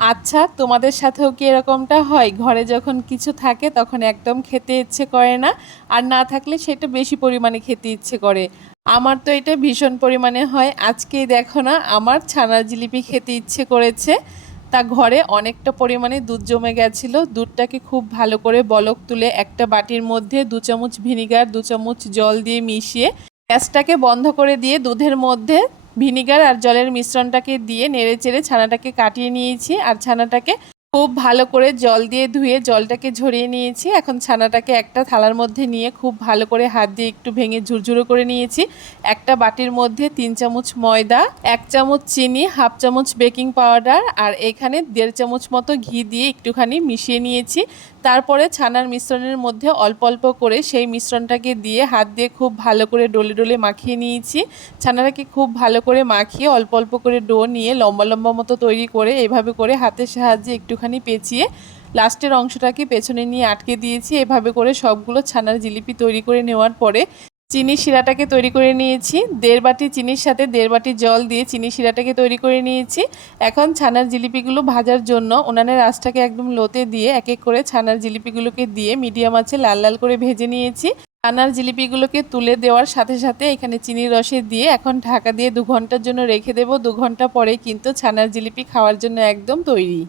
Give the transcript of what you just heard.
আচ্ছা, তোমাদের সাথেও কি এরকমটা হয়? ঘরে যখন কিছু থাকে তখন একদম খেতে ইচ্ছে করে না, আর না থাকলে সেটা বেশি পরিমাণে খেতে ইচ্ছে করে। আমার তো এটা ভীষণ পরিমাণে হয়। আজকেই দেখো না, আমার ছানার জিলিপি খেতে ইচ্ছে করেছে। তা ঘরে অনেকটা পরিমাণে দুধ জমে গেছিল। দুধটাকে খুব ভালো করে বলক তুলে একটা বাটির মধ্যে 2 চামচ ভিনিগার 2 চামচ জল দিয়ে মিশিয়ে গ্যাসটাকে বন্ধ করে দিয়ে দুধের মধ্যে ভিনিগার আর জলের মিশ্রণটাকে দিয়ে নেড়েচেড়ে ছানাটাকে কাটিয়ে নিয়েছি। আর ছানাটাকে খুব ভালো করে জল দিয়ে ধুয়ে জলটাকে ঝরিয়ে নিয়েছি। এখন ছানাটাকে একটা থালার মধ্যে নিয়ে খুব ভালো করে হাত দিয়ে একটু ভেঙে ঝুরঝুরো করে নিয়েছি। একটা বাটির মধ্যে 3 চামচ ময়দা, 1 চামচ চিনি, হাফ চামচ বেকিং পাউডার আর এখানে 1.5 চামচ মতো ঘি দিয়ে একটুখানি মিশিয়ে নিয়েছি। তারপরে ছানার মিশ্রণের মধ্যে অল্প অল্প করে সেই মিশ্রণটাকে দিয়ে হাত দিয়ে খুব ভালো করে ডলে ডলে মাখিয়ে নিয়েছি। ছানাটাকে খুব ভালো করে মাখিয়ে অল্প অল্প করে ডো নিয়ে লম্বা লম্বা মতো তৈরি করে এভাবে করে হাতের সাহায্যে একটুখানি পেঁচিয়ে লাস্টের অংশটাকে পেছনে নিয়ে আটকে দিয়েছি। এভাবে করে সবগুলো ছানার জিলিপি তৈরি করে নেওয়ার পরে চিনি শিরাটাকে তৈরি করে নিয়েছি। 1.5 বাটি চিনির সাথে 1.5 বাটি জল দিয়ে চিনি শিরাটাকে তৈরি করে নিয়েছি। এখন ছানার জিলিপিগুলো ভাজার জন্য উনানের আঁচটাকে একদম লোতে দিয়ে এক এক করে ছানার জিলিপিগুলোকে দিয়ে মিডিয়াম আঁচে লাল লাল করে ভেজে নিয়েছি। ছানার জিলিপিগুলোকে তুলে দেওয়ার সাথে সাথে এখানে চিনির রসে দিয়ে এখন ঢাকা দিয়ে 2 ঘন্টার জন্য রেখে দেব। 2 ঘন্টা পরে কিন্তু ছানার জিলিপি খাওয়ার জন্য একদম তৈরি।